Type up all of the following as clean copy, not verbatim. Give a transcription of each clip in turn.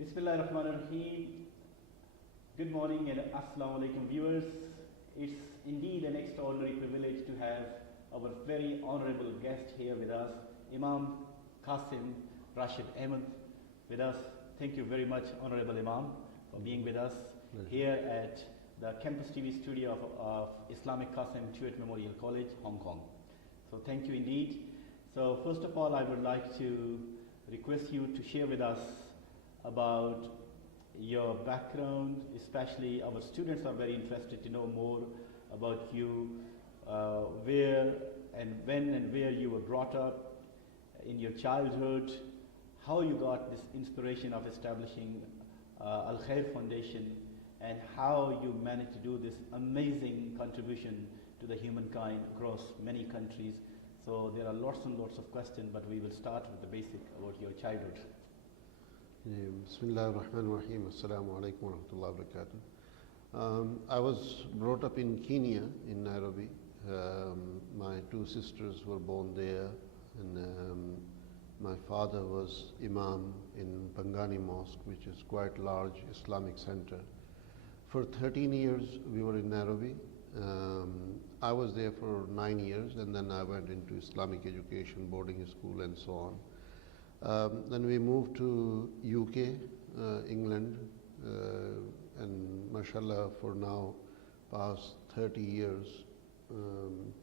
Bismillahirrahmanirrahim. Good morning and Assalamu alaikum viewers. It's indeed an extraordinary privilege to have our very honorable guest here with us, Imaam Qasim Rashid Ahmad with us. Thank you very much, Honorable Imam, for being with us here at the Campus TV studio of Islamic Qasim Tuat Memorial College, Hong Kong. So thank you indeed. So first of all, I would like to request you to share with us about your background, especially our students are very interested to know more about you, where and when and where you were brought up in your childhood, how you got this inspiration of establishing Al-Khair Foundation, and how you managed to do this amazing contribution to the humankind across many countries. So there are lots and lots of questions, but we will start with the basic about your childhood. Bismillah ar-Rahman ar-Rahim. Assalamu alaikum wa rahmatullahi wa barakatuh. I was brought up in Kenya, in Nairobi. My two sisters were born there, and my father was Imam in Pangani Mosque, which is quite large Islamic center. For 13 years we were in Nairobi. I was there for 9 years, and then I went into Islamic education, boarding school and so on. Then we moved to UK, England, and mashallah for now past 30 years,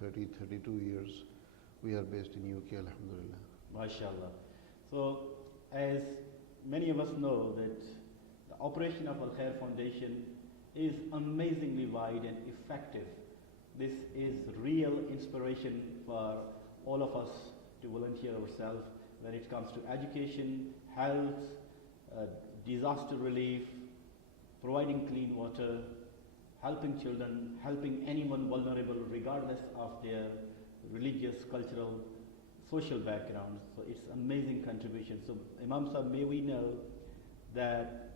32 years, we are based in UK, alhamdulillah. MashaAllah. So as many of us know that the operation of Al-Khair Foundation is amazingly wide and effective. This is real inspiration for all of us to volunteer ourselves when it comes to education, health, disaster relief, providing clean water, helping children, helping anyone vulnerable regardless of their religious, cultural, social background. So it's amazing contribution. So Imam Sahib, may we know that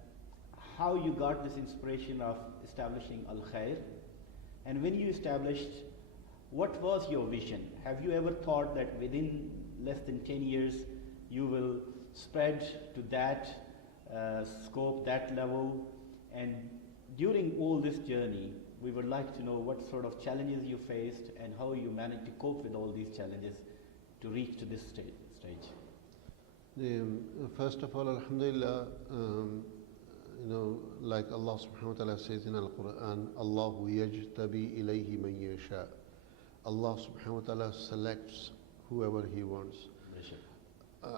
how you got this inspiration of establishing Al-Khair, and when you established, what was your vision? Have you ever thought that within less than 10 years you will spread to that scope, that level? And during all this journey, we would like to know what sort of challenges you faced and how you managed to cope with all these challenges to reach to this stage. First of all, alhamdulillah, like Allah subhanahu wa ta'ala says in Al-Quran, Allahu yajtabi ilayhi man yasha. Allah subhanahu wa ta'ala selects whoever He wants.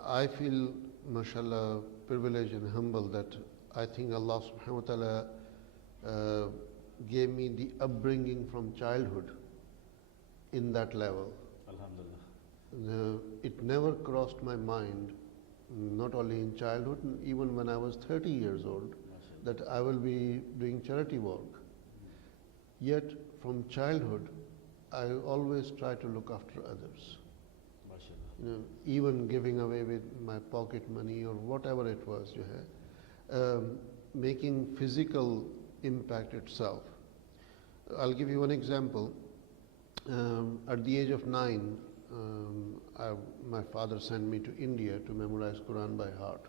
I feel, mashallah, privileged and humble that I think Allah subhanahu wa ta'ala gave me the upbringing from childhood in that level. Alhamdulillah. It never crossed my mind, not only in childhood, even when I was 30 years old, that I will be doing charity work. Yet from childhood, I always try to look after others. Even giving away with my pocket money or whatever it was, making physical impact itself. I'll give you one example. At the age of 9, my father sent me to India to memorize Quran by heart.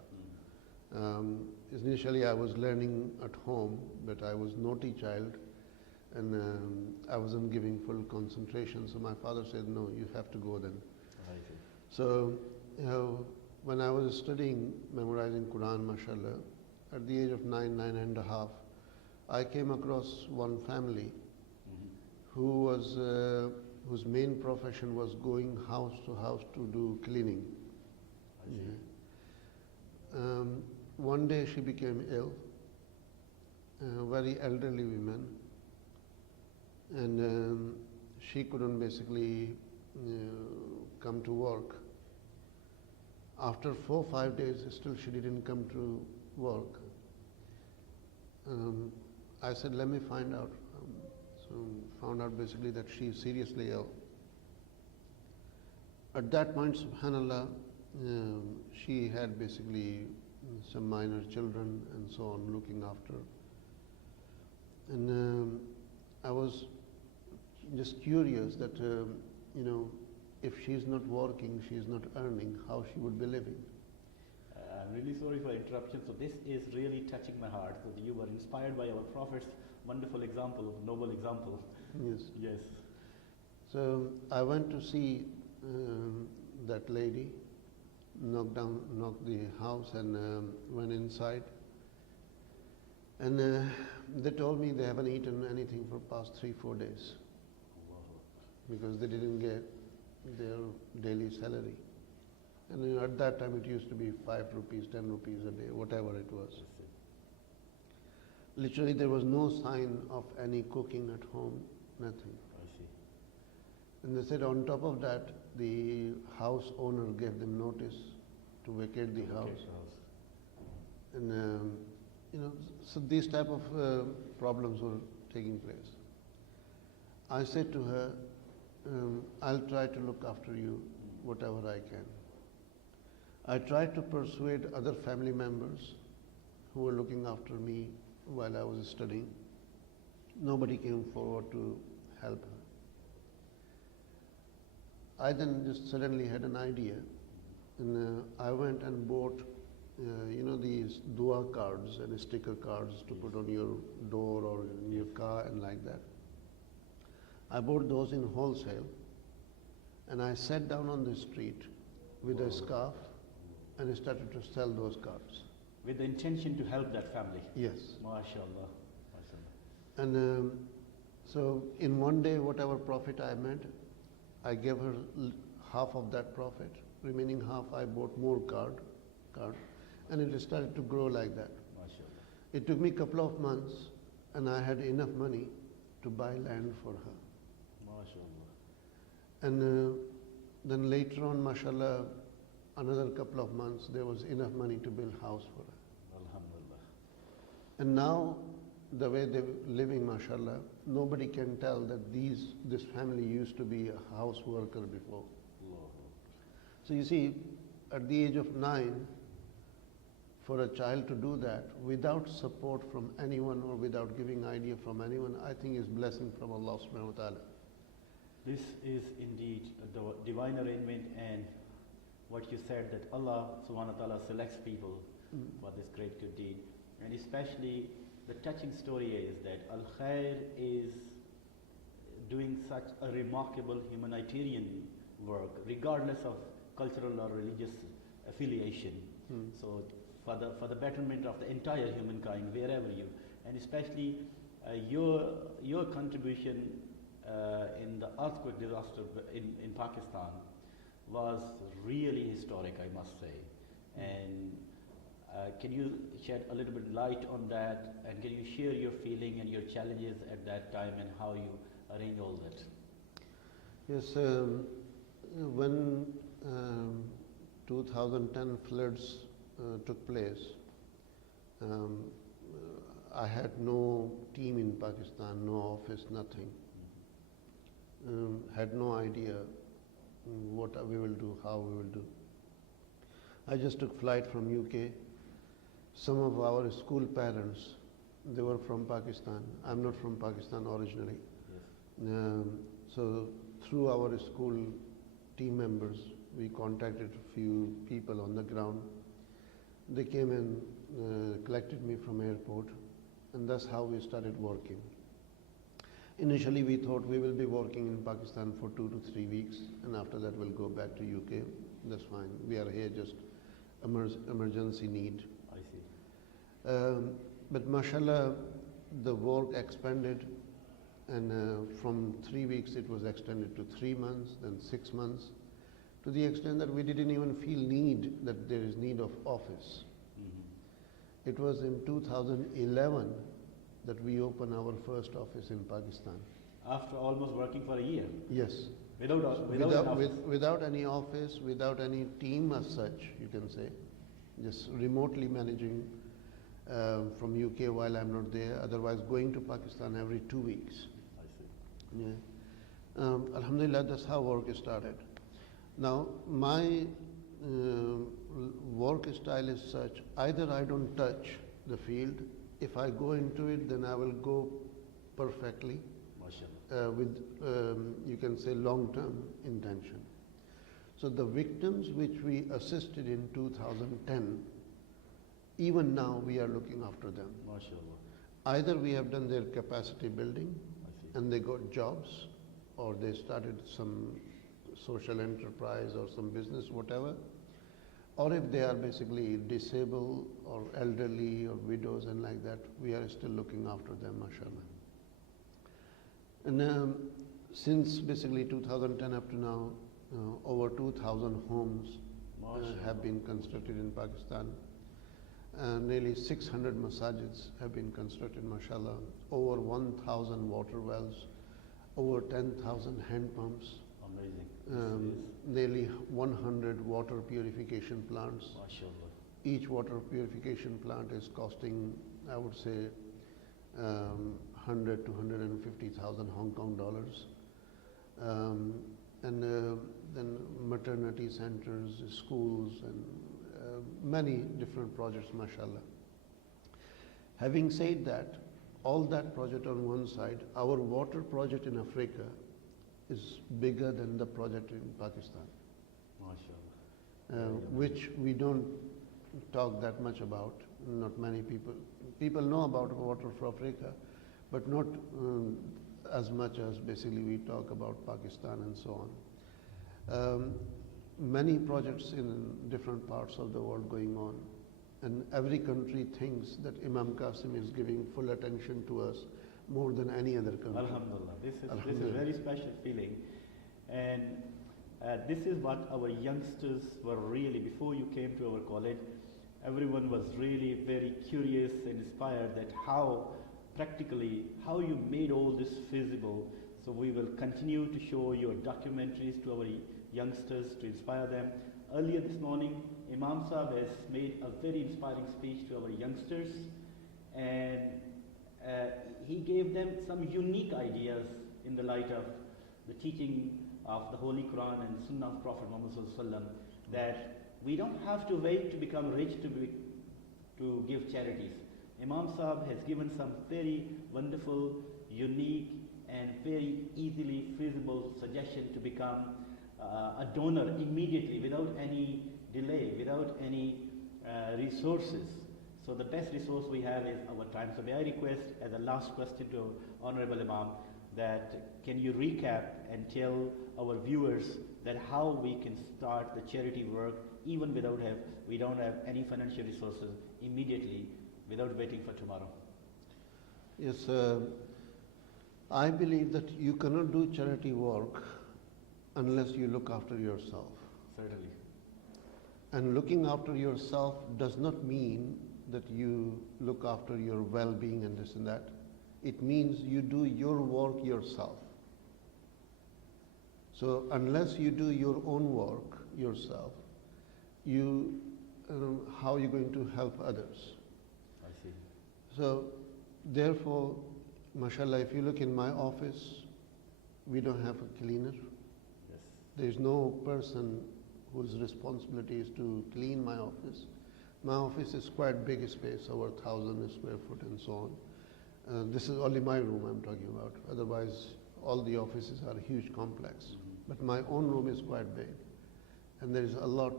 Initially I was learning at home, but I was naughty child, and I wasn't giving full concentration, so my father said, no, you have to go then. So when I was studying, memorizing Quran, mashallah, at the age of 9 and a half, I came across one family who was whose main profession was going house to house to do cleaning. One day she became ill, very elderly woman, and she couldn't basically come to work. After 4 or 5 days, still she didn't come to work. I said, let me find out. So found out basically that she is seriously ill. At that point, subhanallah, she had basically some minor children and so on looking after. And I was just curious that, if she is not working, she is not earning, how she would be living. I'm really sorry for interruption. So this is really touching my heart. So you were inspired by our Prophet's wonderful example, noble example. Yes. Yes. So I went to see that lady, knocked the house, and went inside. And they told me they haven't eaten anything for past 3-4 days because they didn't get their daily salary. And at that time it used to be 5 rupees, 10 rupees a day, whatever it was. Literally there was no sign of any cooking at home, nothing. I see. And they said on top of that, the house owner gave them notice to vacate the house. And so these type of problems were taking place. I said to her, I'll try to look after you whatever I can. I tried to persuade other family members who were looking after me while I was studying. Nobody came forward to help her. I then just suddenly had an idea, and I went and bought these dua cards and sticker cards to put on your door or in your car and like that. I bought those in wholesale, and I sat down on the street with a scarf and I started to sell those cards. With the intention to help that family? Yes. MashaAllah. MashaAllah. And so in one day, whatever profit I made, I gave her half of that profit. Remaining half, I bought more card, and it started to grow like that. MashaAllah. It took me a couple of months, and I had enough money to buy land for her. MashaAllah. And then later on, mashallah, another couple of months, there was enough money to build house for her. Alhamdulillah. And now, the way they're living, mashallah, nobody can tell that this family used to be a house worker before. Allah. So you see, at the age of 9, for a child to do that without support from anyone or without giving idea from anyone, I think is blessing from Allah subhanahu wa ta'ala. This is indeed the divine arrangement, and what you said, that Allah subhanahu wa ta'ala selects people for this great good deed. And especially the touching story is that Al-Khair is doing such a remarkable humanitarian work regardless of cultural or religious affiliation. So for the betterment of the entire humankind, wherever you, and especially your contribution in the earthquake disaster in Pakistan was really historic, I must say. And can you shed a little bit light on that, and can you share your feeling and your challenges at that time and how you arrange all that? Yes, when 2010 floods took place, I had no team in Pakistan, no office, nothing. Had no idea what we will do, how we will do. I just took flight from UK. Some of our school parents, they were from Pakistan. I'm not from Pakistan originally. Yes. So through our school team members, we contacted a few people on the ground. They came and collected me from airport, and that's how we started working. Initially, we thought we will be working in Pakistan for 2 to 3 weeks, and after that we'll go back to UK. That's fine. We are here just emergency need. I see. But mashallah, the work expanded, and from 3 weeks it was extended to 3 months, then 6 months, to the extent that we didn't even feel that there is need of office. It was in 2011 that we opened our first office in Pakistan. After almost working for a year? Yes. Without any office, without any team as such, you can say. Just remotely managing from UK while I'm not there, otherwise going to Pakistan every 2 weeks. I see. Yeah. Alhamdulillah, that's how work started. Now, my work style is such, either I don't touch the field. If I go into it, then I will go perfectly with, you can say, long-term intention. So the victims which we assisted in 2010, even now we are looking after them. MashaAllah. Either we have done their capacity building I see. and they got jobs, or they started some social enterprise or some business, whatever, or if they are basically disabled or elderly or widows and like that, we are still looking after them, mashallah. And since basically 2010 up to now, over 2,000 homes have been constructed in Pakistan. Nearly 600 masajids have been constructed, mashallah. Over 1,000 water wells, over 10,000 hand pumps. Amazing. Nearly 100 water purification plants. MashaAllah. Each water purification plant is costing, I would say, 100 to 150,000 Hong Kong dollars. Then maternity centers, schools, and many different projects, mashallah. Having said that, all that project on one side, our water project in Africa is bigger than the project in Pakistan, MashaAllah. which we don't talk that much about. Not many people know about water for Africa, but not as much as basically we talk about Pakistan and so on. Many projects in different parts of the world going on, and every country thinks that Imaam Qasim is giving full attention to us more than any other country. Alhamdulillah. This is a very special feeling, and this is what our youngsters were really, before you came to our college, everyone was really very curious and inspired that how practically, how you made all this feasible. So we will continue to show your documentaries to our youngsters to inspire them. Earlier this morning, Imam Sahib has made a very inspiring speech to our youngsters, and he gave them some unique ideas in the light of the teaching of the Holy Quran and Sunnah of Prophet Muhammad Sallallahu Alaihi Wasallam, that we don't have to wait to become rich to give charities. Imam Sahib has given some very wonderful, unique, and very easily feasible suggestion to become a donor immediately, without any delay, without any resources. So the best resource we have is our time. So may I request, as a last question to Honorable Imam, that can you recap and tell our viewers that how we can start the charity work even without we don't have any financial resources immediately, without waiting for tomorrow? Yes, I believe that you cannot do charity work unless you look after yourself. Certainly. And looking after yourself does not mean that you look after your well-being and this and that. It means you do your work yourself. So unless you do your own work yourself, how are you going to help others? I see. So therefore, mashallah, if you look in my office, we don't have a cleaner. Yes. There is no person whose responsibility is to clean my office. My office is quite big space, over 1,000 square foot and so on. This is only my room I'm talking about. Otherwise, all the offices are a huge complex. But my own room is quite big, and there is a lot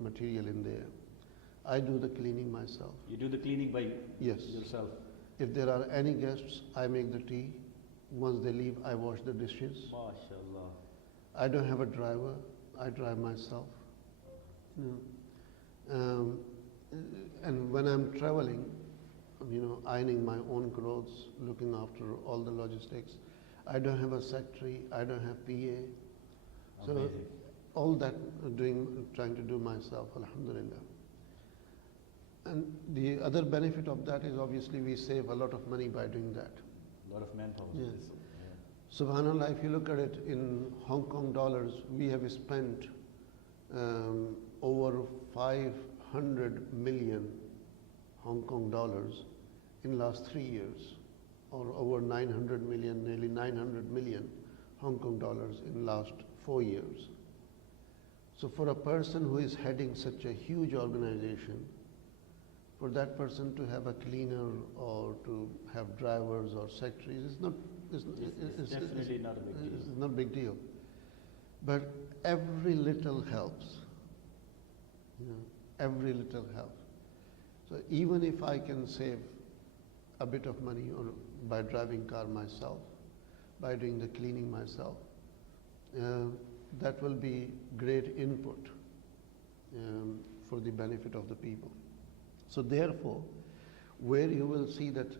material in there. I do the cleaning myself. You do the cleaning by yourself? If there are any guests, I make the tea. Once they leave, I wash the dishes. MashaAllah. I don't have a driver. I drive myself. And when I'm traveling, ironing my own clothes, looking after all the logistics. I don't have a secretary. I don't have PA. So all that trying to do myself, alhamdulillah. And the other benefit of that is obviously we save a lot of money by doing that. A lot of manpower. Yeah. Subhanallah, if you look at it in Hong Kong dollars, we have spent over 500 million Hong Kong dollars in last 3 years, or over 900 million, nearly 900 million Hong Kong dollars in last 4 years. So for a person who is heading such a huge organization, for that person to have a cleaner or to have drivers or secretaries, it's definitely not a big deal. It's not a big deal. But every little helps. Every little helps. So even if I can save a bit of money or by driving car myself, by doing the cleaning myself, that will be great input for the benefit of the people. So therefore, where you will see that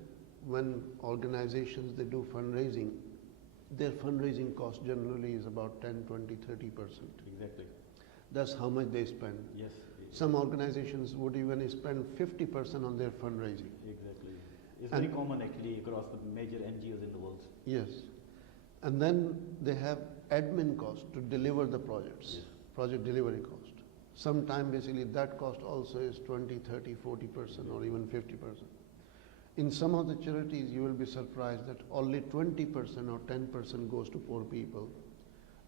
when organizations, they do fundraising, their fundraising cost generally is about 10, 20, 30%. Exactly. That's how much they spend. Yes. Some organizations would even spend 50% on their fundraising. Exactly. It's very common actually across the major NGOs in the world. Yes. And then they have admin cost to deliver the projects, Yes. project delivery cost. Sometimes basically that cost also is 20, 30, 40% or even 50%. In some of the charities you will be surprised that only 20% or 10% goes to poor people.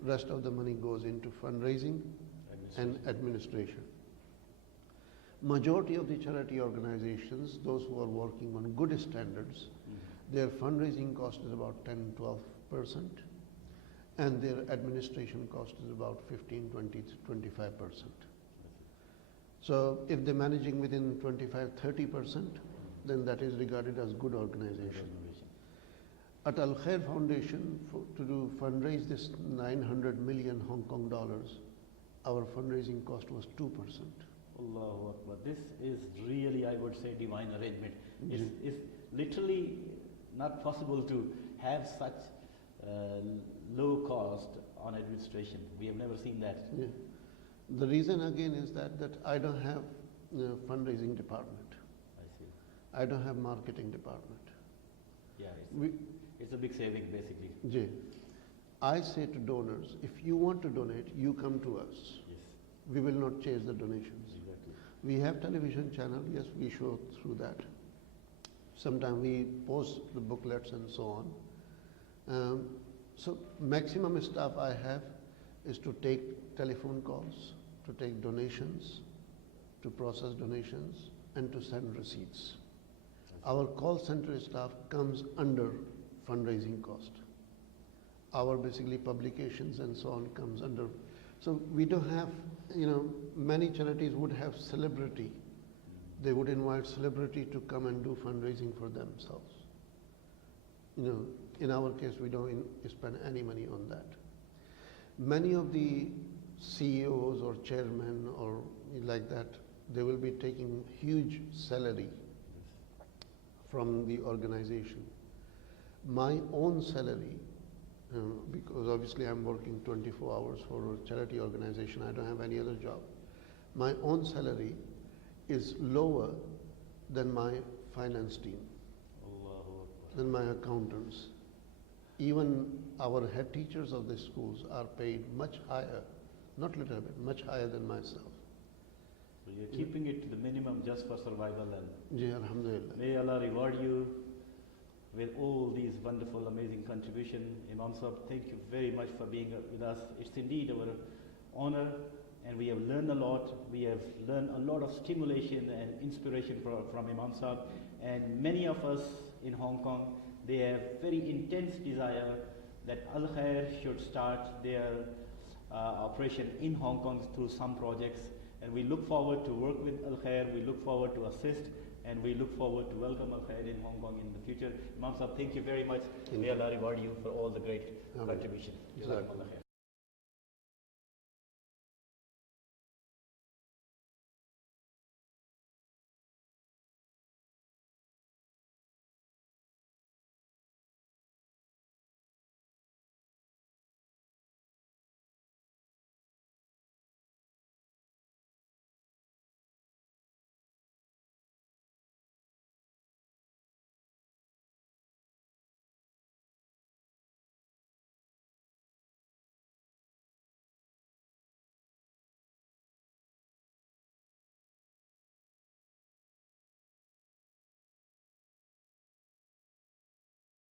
Rest of the money goes into fundraising and administration. Majority of the charity organizations, those who are working on good standards, their fundraising cost is about 10, 12%, and their administration cost is about 15, 20, 25%. So if they're managing within 25, 30%, then that is regarded as good organization. At Al-Khair Foundation, to fundraise this 900 million Hong Kong dollars, our fundraising cost was 2%. Allahu Akbar. This is really, I would say, divine arrangement. It's literally not possible to have such low cost on administration. We have never seen that. Yeah. The reason again is that I don't have fundraising department. I see. I don't have marketing department. Yeah, it's a big saving basically. Jay, I say to donors, if you want to donate, you come to us. Yes. We will not chase the donations. Exactly. We have television channel, yes, we show through that. Sometimes we post the booklets and so on. So maximum staff I have is to take telephone calls, to take donations, to process donations, and to send receipts. Our call center staff comes under fundraising cost. Our basically publications and so on comes under. So we don't have, many charities would have celebrity. They would invite celebrity to come and do fundraising for themselves. In our case, we don't spend any money on that. Many of the CEOs or chairmen or like that, they will be taking huge salary from the organization. My own salary, because obviously I'm working 24 hours for a charity organization, I don't have any other job. My own salary is lower than my finance team, than my accountants. Even our head teachers of the schools are paid much higher, not little bit, much higher than myself. So you're keeping it to the minimum just for survival, and Ji, alhamdulillah. may Allah reward you with all these wonderful, amazing contributions. Imam Sahib, thank you very much for being with us. It's indeed our honor, and we have learned a lot. We have learned a lot of stimulation and inspiration from Imam Sahib, and many of us in Hong Kong, they have very intense desire that Al-Khair should start their operation in Hong Kong through some projects, and we look forward to work with Al-Khair, we look forward to assist, and we look forward to welcome Al-Khair in Hong Kong in the future. Imam Sahib, thank you very much. May Allah reward you for all the great contribution. Jazakumullah khair.